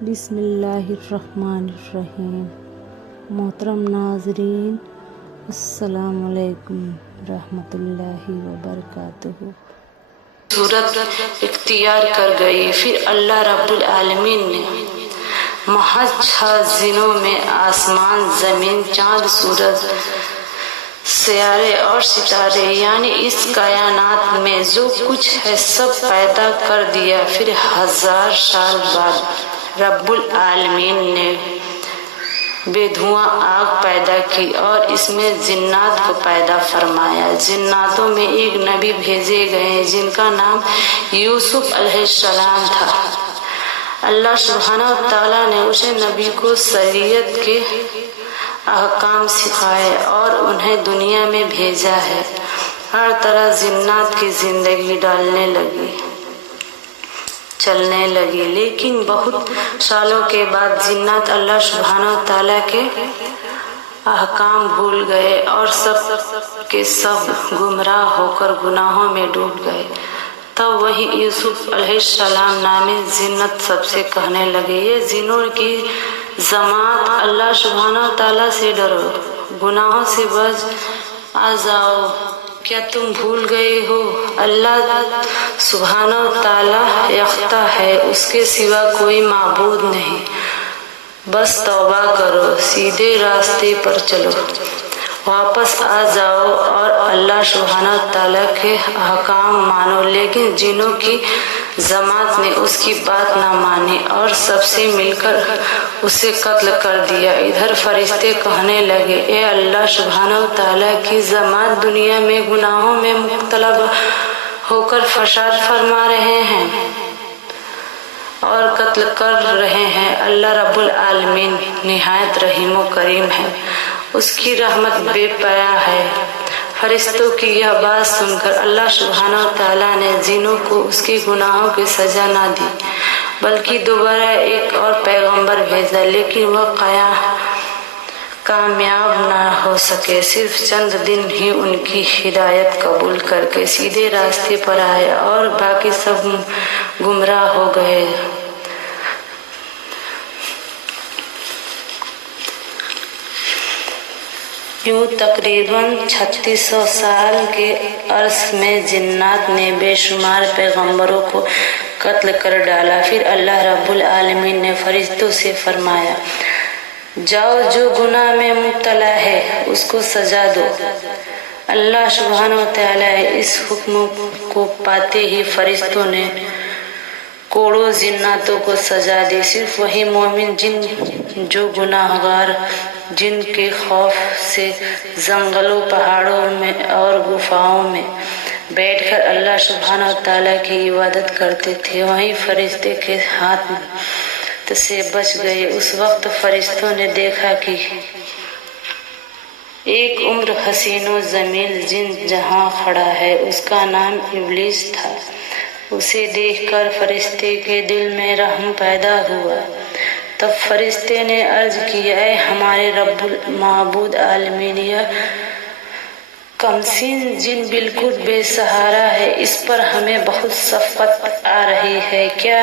بسم اللہ الرحمن الرحیم۔ محترم ناظرین، السلام علیکم رحمۃ اللہ وبرکاتہ۔ صورت اختیار کر گئی، پھر اللہ رب العالمین نے محض 6 دنوں میں آسمان، زمین، چاند، سورج، سیارے اور ستارے یعنی اس کائنات میں جو کچھ ہے سب پیدا کر دیا۔ پھر 1000 سال بعد رب العالمین نے بے دھواں آگ پیدا کی اور اس میں جنات کو پیدا فرمایا۔ جناتوں میں ایک نبی بھیجے گئے جن کا نام یوسف علیہ السلام تھا۔ اللہ سبحانہ تعالیٰ نے اسے نبی کو شریعت کے احکام سکھائے اور انہیں دنیا میں بھیجا ہے۔ ہر طرح جنات کی زندگی چلنے لگی، لیکن بہت سالوں کے بعد جنات اللہ سبحانہ تعالیٰ کے احکام بھول گئے اور سب کے سب گمراہ ہو کر گناہوں میں ڈوب گئے۔ تب وہی یوسف علیہ السلام نامی جنات سب سے کہنے لگے، یہ جنوں کی جماعت، اللہ سبحانہ تعالیٰ سے ڈرو، گناہوں سے بچ آ جاؤ۔ کیا تم بھول گئے ہو اللہ سبحانہ تعالیٰ یکتا ہے، اس کے سوا کوئی معبود نہیں۔ بس توبہ کرو، سیدھے راستے پر چلو، واپس آ جاؤ اور اللہ سبحانہ تعالیٰ کے احکام مانو۔ لیکن جنوں کی جماعت نے اس کی بات نہ مانی اور سب سے مل کر اسے قتل کر دیا۔ ادھر فرشتے کہنے لگے، اے اللہ سبحانہ تعالیٰ کی جماعت دنیا میں گناہوں میں مبتلا ہو کر فساد فرما رہے ہیں اور قتل کر رہے ہیں۔ اللہ رب العالمین نہایت رحیم و کریم ہے، اس کی رحمت بے پناہ ہے۔ فرشتوں کی یہ بات سن کر اللہ سبحانہ تعالیٰ نے جنوں کو اس کے گناہوں کی سزا نہ دی بلکہ دوبارہ ایک اور پیغمبر بھیجا، لیکن وہ کامیاب نہ ہو سکے۔ صرف چند دن ہی ان کی ہدایت قبول کر کے سیدھے راستے پر آئے اور باقی سب گمراہ ہو گئے۔ یوں تقریباً 3600 سال کے عرص میں جنات نے بے شمار پیغمبروں کو قتل کر ڈالا۔ پھر اللہ رب العالمین نے فرشتوں سے فرمایا، جاؤ، جو گناہ میں مبتلا ہے اس کو سزا دو۔ اللہ سبحانہ تعالیٰ اس حکم کو پاتے ہی فرشتوں نے کروڑوں جناتوں کو سزا دی۔ صرف وہی مومن جن جو گناہگار جن کے خوف سے جنگلوں، پہاڑوں میں اور گفاؤں میں بیٹھ کر اللہ سبحانہ تعالیٰ کی عبادت کرتے تھے، وہیں فرشتے کے ہاتھ سے بچ گئے۔ اس وقت فرشتوں نے دیکھا کہ ایک عمر حسین و جمیل جن جہاں کھڑا ہے، اس کا نام ابلیس تھا۔ اسے دیکھ کر فرشتے کے دل میں رحم پیدا ہوا۔ تب فرشتے نے عرض کیا، اے ہمارے رب معبود عالمین، یہ کمسین جن بالکل بے سہارا ہے، اس پر ہمیں بہت شفقت آ رہی ہے، کیا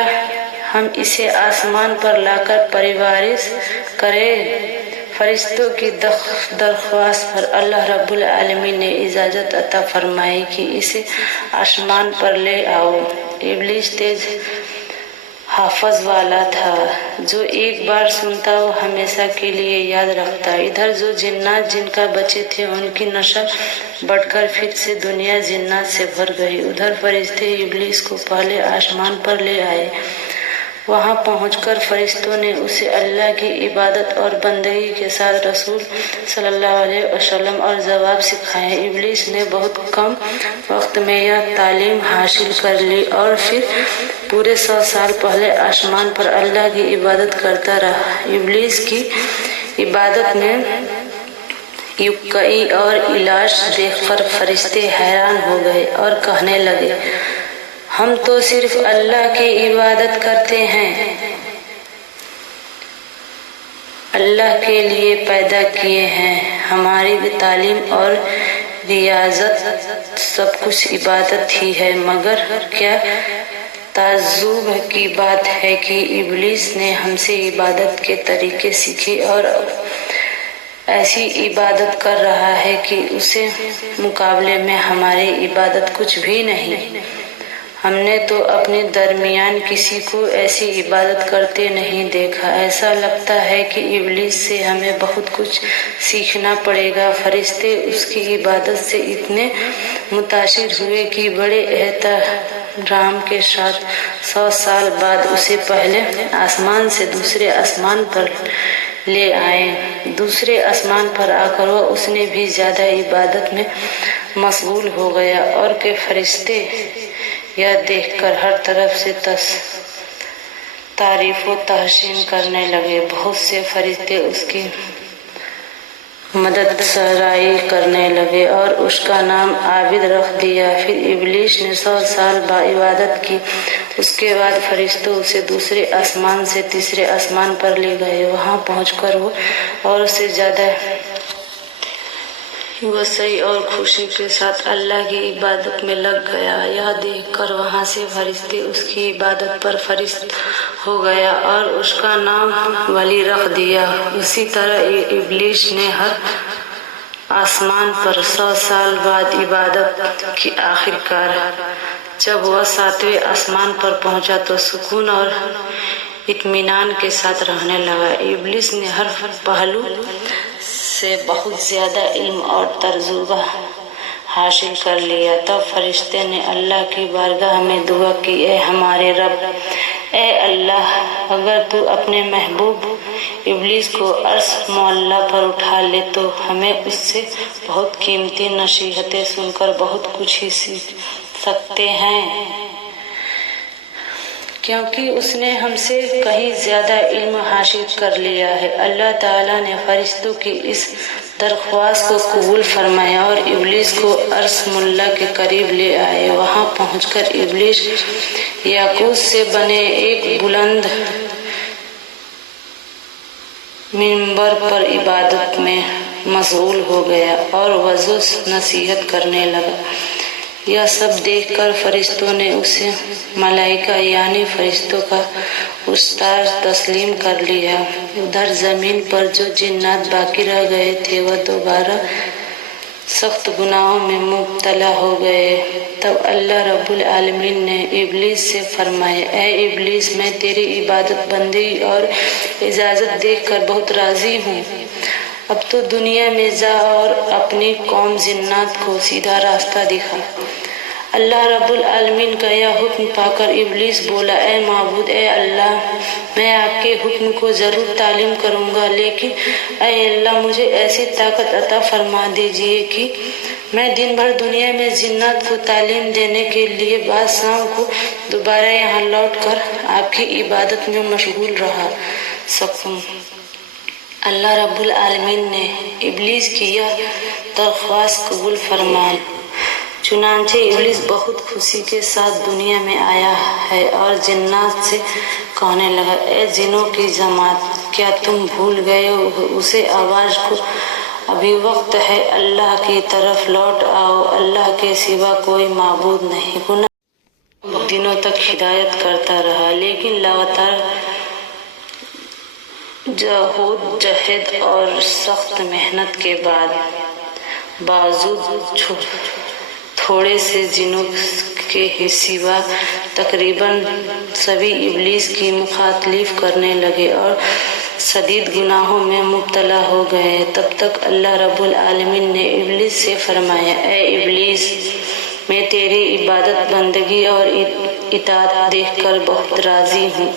ہم اسے آسمان پر لا کر پرورش کریں؟ فرشتوں کی درخواست پر اللہ رب العالمین نے اجازت عطا فرمائی کہ اسے آسمان پر لے آؤ۔ ابلیس تیز حافظ والا تھا، جو ایک بار سنتا وہ ہمیشہ کے لیے یاد رکھتا۔ ادھر جو جنات جن کا بچے تھے ان کی نسل بڑھ کر پھر سے دنیا جنات سے بھر گئی۔ ادھر فرشتے ابلیس کو پہلے آسمان پر لے آئے۔ وہاں پہنچ کر فرشتوں نے اسے اللہ کی عبادت اور بندگی کے ساتھ رسول صلی اللہ علیہ وسلم اور جواب سکھائے۔ ابلیس نے بہت کم وقت میں یہ تعلیم حاصل کر لی اور پھر پورے 100 سال پہلے آسمان پر اللہ کی عبادت کرتا رہا۔ ابلیس کی عبادت میں یکئی اور الاش دیکھ کر فرشتے حیران ہو گئے اور کہنے لگے، ہم تو صرف اللہ کی عبادت کرتے ہیں، اللہ کے لیے پیدا کیے ہیں، ہماری تعلیم اور ریاضت سب کچھ عبادت ہی ہے، مگر کیا تعجب کی بات ہے کہ ابلیس نے ہم سے عبادت کے طریقے سیکھے اور ایسی عبادت کر رہا ہے کہ اسے مقابلے میں ہماری عبادت کچھ بھی نہیں۔ ہم نے تو اپنے درمیان کسی کو ایسی عبادت کرتے نہیں دیکھا۔ ایسا لگتا ہے کہ ابلیس سے ہمیں بہت کچھ سیکھنا پڑے گا۔ فرشتے اس کی عبادت سے اتنے متاثر ہوئے کہ بڑے احترام کے ساتھ 100 سال بعد اسے پہلے آسمان سے دوسرے آسمان پر لے آئے۔ دوسرے آسمان پر آ کر وہ اس نے بھی زیادہ عبادت میں مشغول ہو گیا اور کہ فرشتے یہ دیکھ کر ہر طرف سے تعریف و تحسین کرنے لگے۔ بہت سے فرشتے اس کی مدد سرائی کرنے لگے اور اس کا نام عابد رکھ دیا۔ پھر ابلیس نے 100 سال عبادت کی۔ اس کے بعد فرشتے اسے دوسرے آسمان سے تیسرے آسمان پر لے گئے۔ وہاں پہنچ کر وہ اور سے زیادہ وسیع اور خوشی کے ساتھ اللہ کی عبادت میں لگ گیا۔ یہ دیکھ کر وہاں سے فرشتے اس کی عبادت پر فرشت ہو گیا اور اس کا نام ولی رکھ دیا۔ اسی طرح ابلیس نے ہر آسمان پر 100 سال بعد عبادت کی۔ آخر کار جب وہ 7ویں آسمان پر پہنچا تو سکون اور اطمینان کے ساتھ رہنے لگا۔ ابلیس نے ہر پہلو سے بہت زیادہ علم اور تجربہ حاصل کر لیا۔ تب فرشتے نے اللہ کی بارگاہ میں دعا کی، اے ہمارے رب، اے اللہ، اگر تو اپنے محبوب ابلیس کو عرش معلیٰ پر اٹھا لے تو ہمیں اس سے بہت قیمتی نصیحتیں سن کر بہت کچھ ہی سیکھ سکتے ہیں، کیونکہ اس نے ہم سے کہیں زیادہ علم حاصل کر لیا ہے۔ اللہ تعالیٰ نے فرشتوں کی اس درخواست کو قبول فرمایا اور ابلیس کو عرش معلیٰ کے قریب لے آئے۔ وہاں پہنچ کر ابلیس یاقوت سے بنے ایک بلند منبر پر عبادت میں مشغول ہو گیا اور وعظ نصیحت کرنے لگا۔ یہ سب دیکھ کر فرشتوں نے اسے ملائکہ یعنی فرشتوں کا استاذ تسلیم کر لیا۔ ادھر زمین پر جو جنات باقی رہ گئے تھے وہ دوبارہ سخت گناہوں میں مبتلا ہو گئے۔ تب اللہ رب العالمین نے ابلیس سے فرمایا، اے ابلیس، میں تیری عبادت بندی اور اجازت دیکھ کر بہت راضی ہوں۔ اب تو دنیا میں جا اور اپنی قوم جنات کو سیدھا راستہ دکھا۔ اللہ رب العالمین کا یہ حکم پا کر ابلیس بولا، اے معبود، اے اللہ، میں آپ کے حکم کو ضرور تعلیم کروں گا، لیکن اے اللہ، مجھے ایسی طاقت عطا فرما دیجیے کہ میں دن بھر دنیا میں جنات کو تعلیم دینے کے لیے بعد شام کو دوبارہ یہاں لوٹ کر آپ کی عبادت میں مشغول رہ سکوں۔ اللہ رب العالمین نے ابلیس کی یہ درخواست قبول فرمائی۔ چنانچہ ابلیس بہت خوشی کے ساتھ دنیا میں آیا ہے اور جنات سے کہنے لگا، اے جنوں کی جماعت، کیا تم بھول گئے ہو اسے آواز کو؟ ابھی وقت ہے، اللہ کی طرف لوٹ آؤ، اللہ کے سوا کوئی معبود نہیں۔ گناہ دنوں تک ہدایت کرتا رہا، لیکن لگاتار جہد اور سخت محنت کے باوجود تھوڑے سے جنوں کے سوا تقریباً سبھی ابلیس کی مخالفت کرنے لگے اور شدید گناہوں میں مبتلا ہو گئے۔ تب تک اللہ رب العالمین نے ابلیس سے فرمایا، اے ابلیس، میں تیری عبادت بندگی اور اطاعت دیکھ کر بہت راضی ہوں۔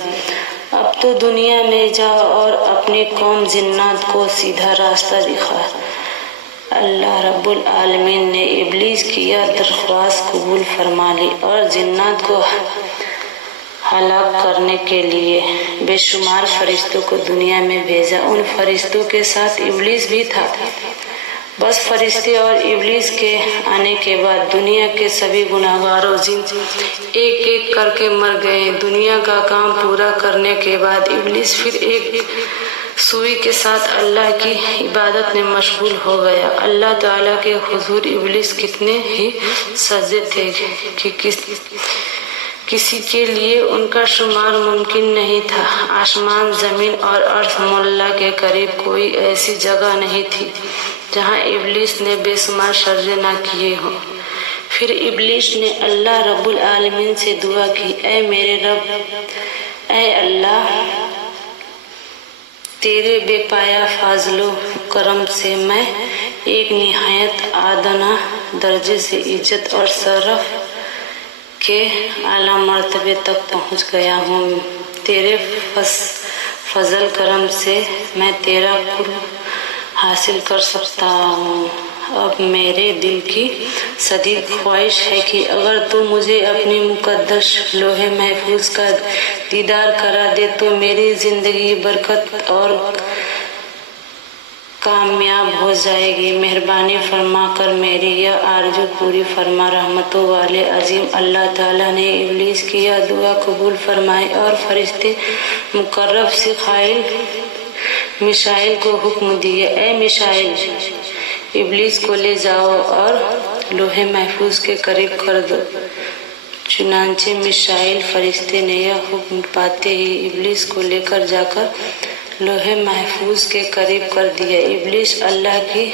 اب تو دنیا میں جا اور اپنی قوم جنات کو سیدھا راستہ دکھا۔ اللہ رب العالمین نے ابلیس کی یہ درخواست قبول فرما لی اور جنات کو ہلاک کرنے کے لیے بے شمار فرشتوں کو دنیا میں بھیجا۔ ان فرشتوں کے ساتھ ابلیس بھی تھا۔ بس فرشتے اور ابلیس کے آنے کے بعد دنیا کے سبھی گناہگاروں جن ایک ایک کر کے مر گئے۔ دنیا کا کام پورا کرنے کے بعد ابلیس پھر ایک سوئی کے ساتھ اللہ کی عبادت میں مشغول ہو گیا۔ اللہ تعالیٰ کے حضور ابلیس کتنے ہی سجدے تھے کہ کسی کے لیے ان کا شمار ممکن نہیں تھا۔ آسمان، زمین اور ارض مولا کے قریب کوئی ایسی جگہ نہیں تھی جہاں ابلیس نے بے شمار شر نہ کیے ہوں۔ پھر ابلیس نے اللہ رب العالمین سے دعا کی، اے میرے رب، اے اللہ، تیرے بے پایا فضل و کرم سے میں ایک نہایت ادنا درجے سے عزت اور شرف کے اعلیٰ مرتبے تک پہنچ گیا ہوں۔ تیرے فضل کرم سے میں تیرا قرب حاصل کر سکتا ہوں۔ اب میرے دل کی شدید خواہش ہے کہ اگر تو مجھے اپنی مقدس لوح محفوظ کا دیدار کرا دے تو میری زندگی برکت اور کامیاب ہو جائے گی۔ مہربانی فرما کر میری یہ آرزو پوری فرما۔ رحمتوں والے عظیم اللہ تعالیٰ نے ابلیس کی یہ دعا قبول فرمائی اور فرشتے مقرب سے قائل میشائیل کو حکم دیا، اے میشائیل، ابلیس کو لے جاؤ اور لوح محفوظ کے قریب کر دو۔ چنانچہ میشائیل فرشتے نے یہ حکم پاتے ہی ابلیس کو لے کر جا کر لوح محفوظ کے قریب کر دیا۔ ابلیس اللہ کی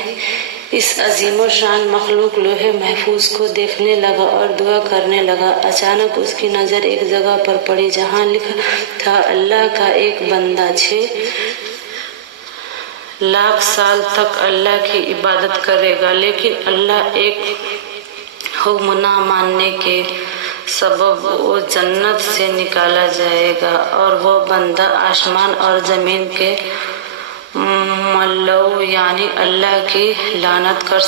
اس عظیم و شان مخلوق لوح محفوظ کو دیکھنے لگا اور دعا کرنے لگا۔ اچانک اس کی نظر ایک جگہ پر پڑی جہاں لکھا تھا، اللہ کا ایک بندہ 6 لاکھ سال تک اللہ کی عبادت کرے گا، لیکن اللہ ایک حکم نہ ماننے کے سبب وہ جنت سے نکالا جائے گا اور وہ بندہ آسمان اور زمین کے ملعون یعنی اللہ کی لعنت کا